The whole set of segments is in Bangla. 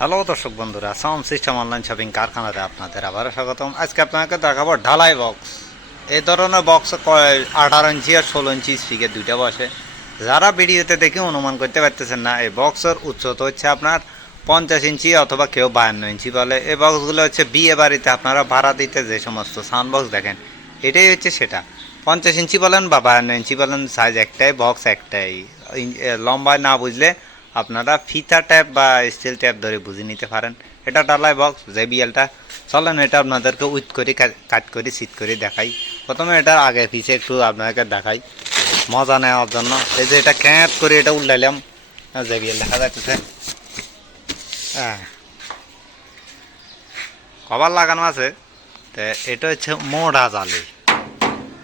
হ্যালো দর্শক বন্ধুরা, সাউন্ড সিস্টেম অনলাইন শপিং কারখানাতে আপনাদের আবারও স্বাগতম। আজকে আপনাকে দেখাবো ঢালাই বক্স। এই ধরনের বক্স আঠারো ইঞ্চি আর ষোলো ইঞ্চি স্পিকের দুইটা বসে। যারা ভিডিওতে দেখে অনুমান করতে পারতেছেন না, এই বক্সের উচ্চতা হচ্ছে আপনার পঞ্চাশ ইঞ্চি অথবা কেউ বায়ান্ন ইঞ্চি বলে। এই বক্সগুলো হচ্ছে বিয়ে বাড়িতে আপনারা ভাড়া দিতে যে সমস্ত সাউন্ড বক্স দেখেন, এটাই হচ্ছে সেটা। পঞ্চাশ ইঞ্চি বলেন বা বায়ান্ন ইঞ্চি বলেন সাইজ একটাই, বক্স একটাই। লম্বায় না বুঝলে আপনারা ফিতা ট্যাপ বা স্টিল ট্যাপ ধরে বুঝে নিতে পারেন। এটা ডালাই বক্স যে বিএলটা চলেন এটা আপনাদেরকে উইথ করে কাট করে সিট করে দেখাই। প্রথমে এটার আগে পিছে একটু আপনাদেরকে দেখাই মজা নেওয়ার জন্য। এই যে এটা ক্যাঁপ করে এটা উল্টাইলাম। যে বিএল দেখা যাচ্ছে। হ্যাঁ। কভার লাগানো আছে। তো এটা হচ্ছে মোড়া জালি।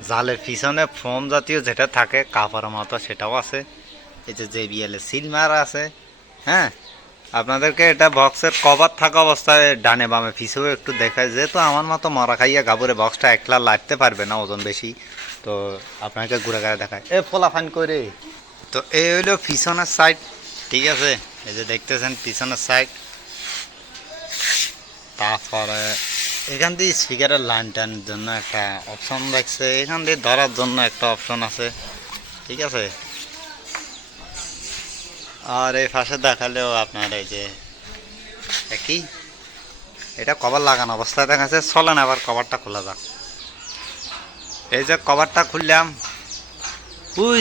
জালের পিছনে ফোম জাতীয় যেটা থাকে, কাপড়ের মতো সেটাও আছে। এই যে জেবিএল সিল মারা আছে হ্যাঁ? আপনাদেরকে এটা বক্সের কভার থাকা অবস্থায় ডানে বামে পিছেও একটু দেখায় যেহেতু আমার মতো মরা খাইয়া গাবরে বক্সটা একলা লাগতে পারবে না ওজন বেশি তো আপনাকে ঘুরে ঘুরে দেখায়। এ ফোলাফান করে তো এই হইল পিছনের সাইড ঠিক আছে? এই যে দেখতেছেন পিছনের সাইড তারপরে এখান দিয়ে স্পিকারের লাইন টানের জন্য একটা অপশন দেখছে এখান দিয়ে ধরার জন্য একটা অপশন আছে ঠিক আছে? আর এই পাশে দেখালেও আপনার এই যে একই এটা কভার লাগানো অবস্থায় দেখা দেখাচ্ছে চলেন আবার কভারটা খোলা যাক। এই যে কভারটা খুললাম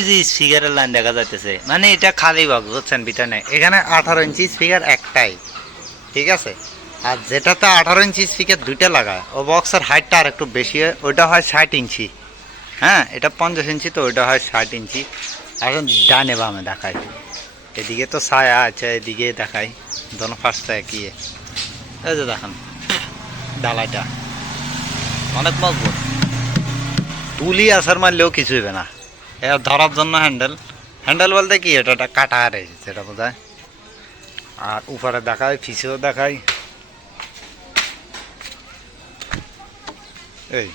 যে স্পিকারের লাইন দেখা যাইতেছে। মানে এটা খালি বক্স বুঝছেন নেই। এখানে আঠারো ইঞ্চি স্পিকার একটাই, ঠিক আছে? আর যেটাতে আঠারো ইঞ্চি স্পিকার দুইটা লাগায়, ও বক্সের হাইটটা আর একটু বেশি হয়, ওইটা হয় ষাট ইঞ্চি। হ্যাঁ এটা পঞ্চাশ ইঞ্চি, তো ওইটা হয় ষাট ইঞ্চি। এখন ডানে বামে দেখায় এদিকে তো ছায়া আছে, এদিকে দেখাই। দোনো ফার্স্টটা একই এই যে দেখান, ডালাইটা। অনেক মজবুত। তুলি আসার মারলেও কিছু হবে না। এটা ধরার জন্য হ্যান্ডেল হ্যান্ডেল বলতে কি? এটা একটা কাটা আর যেটা বোঝায়। আর উপরে দেখায় পিছেও দেখায় এই।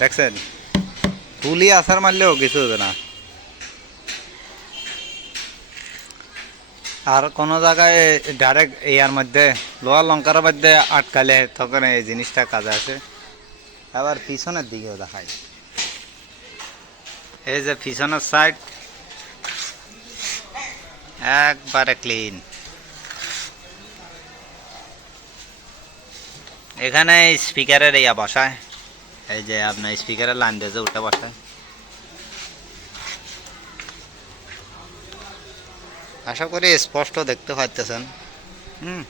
দেখছেন? তুলি আসার মারলেও কিছু হবে না। আর কোনো জায়গায় ডাইরেক্ট ইয়ার মধ্যে লোহার লঙ্কার মধ্যে আটকালে তখন এই জিনিসটা কাজে আছে। আবার পিছনের দিকেও দেখায় এই যে পিছনের সাইড একবারে ক্লিন এখানে স্পিকারের ইয়া বসায়। এই যে আপনার স্পিকারের লাইন দিয়েছে ওটা বসায় আশা করি স্পষ্ট দেখতে পাচ্ছেন হুম।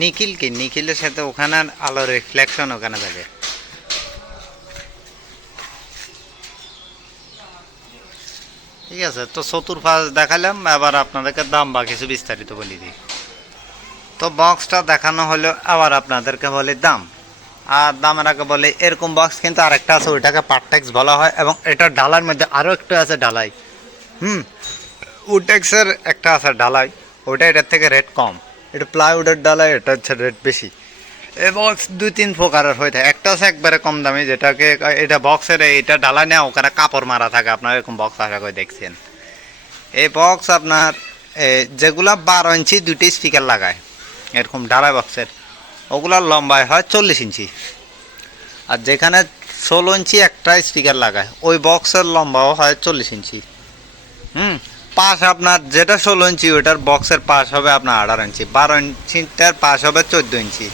নিখিল কি? নিখিলের সাথে ওখানে আলোর রিফ্লেকশন ওখানে থাকে। ঠিক আছে তো চতুর্পাশ দেখালাম এবার আপনাদেরকে দাম বা কিছু বিস্তারিত বলে দিই। তো বক্সটা দেখানো হলো আবার আপনাদেরকে বলে দাম। আর দামের আগে বলে, এরকম বক্স কিন্তু আরেকটা আছে, ওইটাকে পার্টেক্স বলা হয় এবং এটা ডালার মধ্যে আরও একটা আছে ডালাই। হুম? উডেক্সের একটা আছে ডালাই ওটা এটার থেকে রেট কম। এটা প্লাইউডের ডালাই, এটা হচ্ছে রেট বেশি। এ বক্স দুই তিন প্রকারের হয়ে থাকে। একটা আছে একবারে কম দামি, যেটাকে এটা বক্সের এটা ডালাই নেওয়া, ওখানে কাপড় মারা থাকে। আপনার এরকম বক্স আশা করে দেখছেন। এই বক্স আপনার যেগুলা বারো ইঞ্চি দুটি স্পিকার লাগায়, এরকম ডালাই বক্সের ওগুলার লম্বায় হয় চল্লিশ ইঞ্চি। আর যেখানে ষোলো ইঞ্চি একটা স্পিকার লাগায়, ওই বক্সের লম্বাও হয় চল্লিশ ইঞ্চি। হুম? পাশ আপনার যেটা ষোলো ইঞ্চি ওটার বক্সের পাশ হবে আপনার আঠারো ইঞ্চি, বারো ইঞ্চিটার পাশ হবে চোদ্দ ইঞ্চি।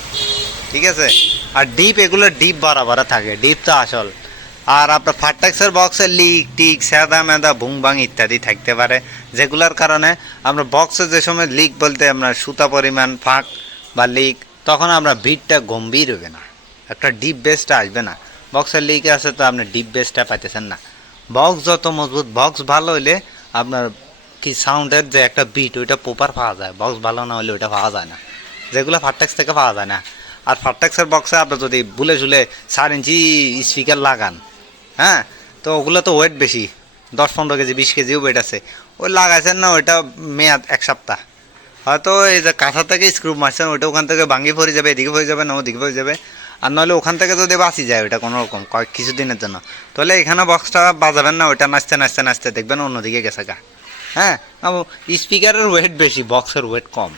ঠিক আছে? আর ডিপ এগুলো ডিপ বরাবর থাকে ডিপ তো আসল। আর আপনার ফার্টেক্সের বক্সের লিক টিক, সাদা মেদা ভুং ভাং ইত্যাদি থাকতে পারে। যেগুলোর কারণে আমরা বক্সে যে সময় লিক বলতে আপনার সুতা পরিমাণ, ফাঁক বা লিক তখন আমরা বিটটা গম্ভীর হবে না। একটা ডিপ বেসটা আসবে না। বক্সের লিক আছে তো আপনি ডিপ বেসটা পাইতেছেন না। বক্স যত মজবুত বক্স ভালো হলে আপনার কি সাউন্ডের যে একটা বিট ওইটা প্রপার পাওয়া যায়। বক্স ভালো না হলে ওইটা পাওয়া যায় না। যেগুলো ফারটেক্স থেকে পাওয়া যায় না। আর ফারটেক্সের বক্সে আপনি যদি বুলে ঝুলে চার ইঞ্চি স্পিকার লাগান হ্যাঁ? তো ওগুলো তো ওয়েট বেশি। দশ পনেরো কেজি, বিশ কেজিও ওয়েট আছে। ওই লাগাইছেন না, ওইটা মেয়াদ এক সপ্তাহ। হয়তো এই যে কাঁথা থেকে স্ক্রু মারছেন, ওইটা ওখান থেকে ভাঙি পড়ে যাবে, এদিকে পড়ে যাবে না ওদিকে পড়ে যাবে। আর নাহলে ওখান থেকে যদি বাঁচি যায়, ওইটা কোনো রকম, কয়েক কিছুদিনের জন্য। তাহলে এখানে বক্সটা বাজাবেন না, ওইটা নাচতে নাচতে নাচতে দেখবেন অন্যদিকে গেছে গা। হ্যাঁ? স্পিকারের ওয়েট বেশি বক্সের ওয়েট কম।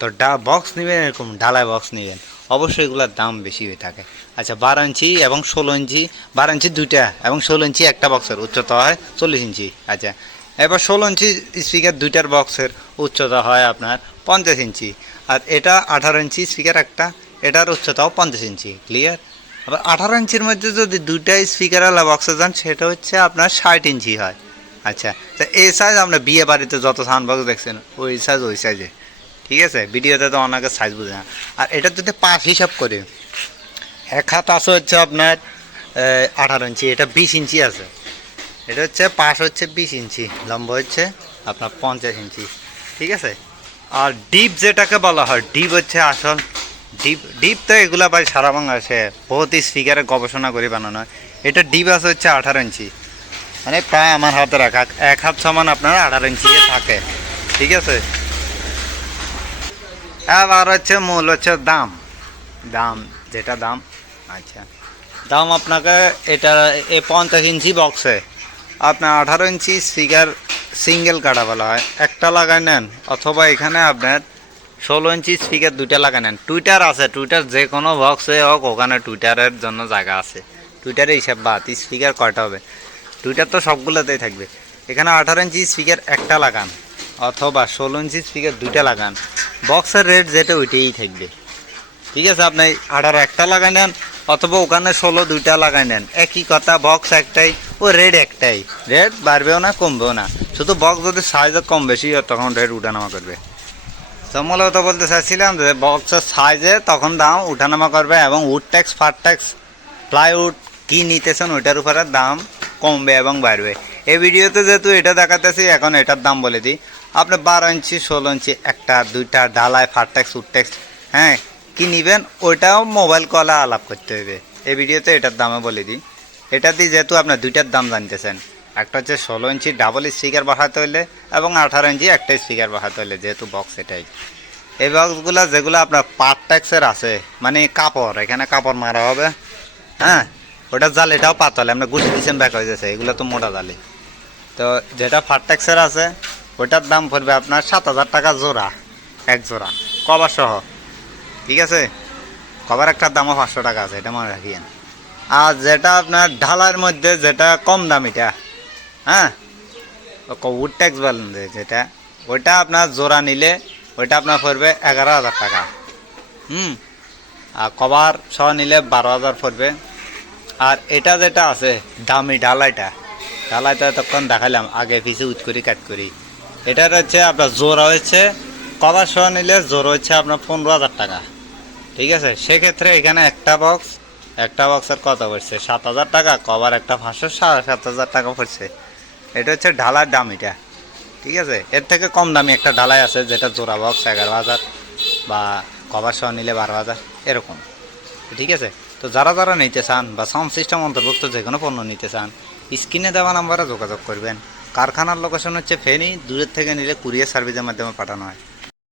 তো ডা বক্স নেবেন এরকম ঢালাই বক্স নেবেন। অবশ্যই এগুলোর দাম বেশি হয়ে থাকে। আচ্ছা বারো ইঞ্চি এবং ষোলো ইঞ্চি, বারো ইঞ্চি দুইটা এবং ষোলো ইঞ্চি একটা বক্সের উচ্চতা হয় চল্লিশ ইঞ্চি। আচ্ছা এবার ষোলো ইঞ্চি স্পিকার দুইটার বক্সের উচ্চতা হয় আপনার পঞ্চাশ ইঞ্চি। আর এটা আঠারো ইঞ্চি স্পিকার একটা, এটার উচ্চতাও পঞ্চাশ ইঞ্চি ক্লিয়ার আবার আঠারো ইঞ্চির মধ্যে যদি দুইটা স্পিকার আলা বক্সে যান, সেটা হচ্ছে আপনার ষাট ইঞ্চি হয়। আচ্ছা তা এই সাইজ আমরা বিয়ে বাড়িতে যত সাউন্ড বক্স দেখছেন, ওই সাইজ ওই সাইজে ঠিক আছে? ভিডিওতে তো অনেকে সাইজ বুঝে না। আর এটা যদি পাঁচ হিসাব করি, এক হাত আছে হচ্ছে আপনার আঠারো ইঞ্চি, এটা বিশ ইঞ্চি আছে। এটা হচ্ছে পাশ হচ্ছে বিশ ইঞ্চি, লম্বা হচ্ছে আপনার পঞ্চাশ ইঞ্চি, ঠিক আছে? আর ডিপ যেটাকে বলা হয়, ডিপ হচ্ছে আসল ডিপ ডিপ তো এগুলা ভাই সারা বাংলাদেশে বহুত স্পিকারে গবেষণা করে বানানো হয়। এটা ডিপ আছে হচ্ছে আঠারো ইঞ্চি। মানে প্রায় আমার হাতে রাখা, এক হাত সমান আপনার আঠারো ইঞ্চি থাকে, ঠিক আছে? এবার হচ্ছে মূল হচ্ছে দাম। দাম, যেটা দাম আচ্ছা। দাম আপনাকে এটা এই পঞ্চাশ ইঞ্চি বক্সে আপনার আঠারো ইঞ্চি স্পিকার সিঙ্গেল কাটা বলা হয়। একটা লাগাই নেন, অথবা এখানে আপনার ষোলো ইঞ্চি স্পিকার দুইটা লাগাই নেন। টুইটার আছে, টুইটার যে কোনো বক্সে হোক, ওখানে টুইটারের জন্য জায়গা আছে। টুইটারে হিসাব বাদ স্পিকার কয়টা হবে? টুইটার তো সবগুলোতেই থাকবে। এখানে আঠারো ইঞ্চি স্পিকার একটা লাগান, অথবা ষোলো ইঞ্চি স্পিকার দুইটা লাগান। বক্সের রেট যেটা ওইটাই থাকবে। ঠিক আছে, আপনি আঠারো একটা লাগাই নেন, অথবা ওখানে ষোলো দুইটা লাগাই নেন। একই কথা, বক্স একটাই। ও রেড একটাই। রেট বাড়বেও না, কমবেও না। শুধু বক্স যদি সাইজ কম বেশি হয়, তখন রেট উঠানামা করবে। তো মূলত বলতে চাইছিলাম যে বক্সের সাইজে তখন দাম উঠানামা করবে এবং wood tax far tax plywood কী নিতেছেন ওইটার উপরে দাম কমবে এবং বাড়বে। এই ভিডিওতে যেহেতু এটা দেখাতেছি, এখন এটার দাম বলে দিই। আপনি বারো ইঞ্চি, ষোলো ইঞ্চি একটা, দুইটা ডালায় ফার ট্যাক্স উড ট্যাক্স হ্যাঁ কি নিবেন, ওইটাও মোবাইল কলে আলাপ করতে হবে। এই ভিডিওতে এটার দামে বলে দিই। এটা দিয়ে যেহেতু আপনার দুইটার দাম জানতেছেন, একটা হচ্ছে ষোলো ইঞ্চি ডাবল স্পিকার বসাতে হলে এবং আঠারো ইঞ্চি একটা স্পিকার বসাতে হলে যেহেতু বক্স এটাই। এই বক্সগুলো যেগুলো আপনার পার ট্যাক্সের আছে মানে কাপড়, এখানে কাপড় মারা হবে হ্যাঁ? ওটা জাল, এটাও পাতলে আমরা গুছি দিচ্ছেন ব্যাক হয়ে যাচ্ছে, এগুলো তো মোটা জালে। তো যেটা ফার ট্যাক্সের আছে ওটার দাম পড়বে আপনার সাত হাজার টাকা জোড়া, এক জোড়া কভার সহ ঠিক আছে? কভার একটার দামও পাঁচশো টাকা আছে, এটা মনে রাখিয়েন আর যেটা আপনার ঢালার মধ্যে যেটা কম দামিটা হ্যাঁ? উড ট্যাক্স বলেন যেটা, ওইটা আপনার জোড়া নিলে ওইটা আপনার পড়বে এগারো হাজার টাকা। হুম? আর কভার সহ নিলে বারো হাজার পড়বে। আর এটা যেটা আছে, দামি ঢালাইটা ঢালাইটা তখন দেখালাম, আগে পিছে উচ করি, কাট করি। এটার হচ্ছে আপনার জোড়া হচ্ছে কভার সহ নিলে জোর হচ্ছে আপনার পনেরো হাজার টাকা। ঠিক আছে? সেক্ষেত্রে এখানে একটা বক্স একটা বক্সের কত পড়ছে? সাত হাজার টাকা? কভার একটা পাঁচশো, সাড়ে সাত হাজার টাকা পড়ছে। এটা হচ্ছে ঢালার দাম এটা। ঠিক আছে? এর থেকে কম দামি একটা ঢালাই আছে যেটা জোড়া বক্স এগারো হাজার বা কভার সহ নিলে বারো হাজার, এরকম। ঠিক আছে? তো যারা যারা নিতে চান বা সাউন্ড সিস্টেম অন্তর্ভুক্ত যে কোনো পণ্য নিতে চান, স্ক্রিনে দেওয়া নাম্বারে যোগাযোগ করবেন। কারখানার লোকেশন হচ্ছে ফেনি, দূরের থেকে নিলে কুরিয়ার সার্ভিসের মাধ্যমে পাঠানো হয়।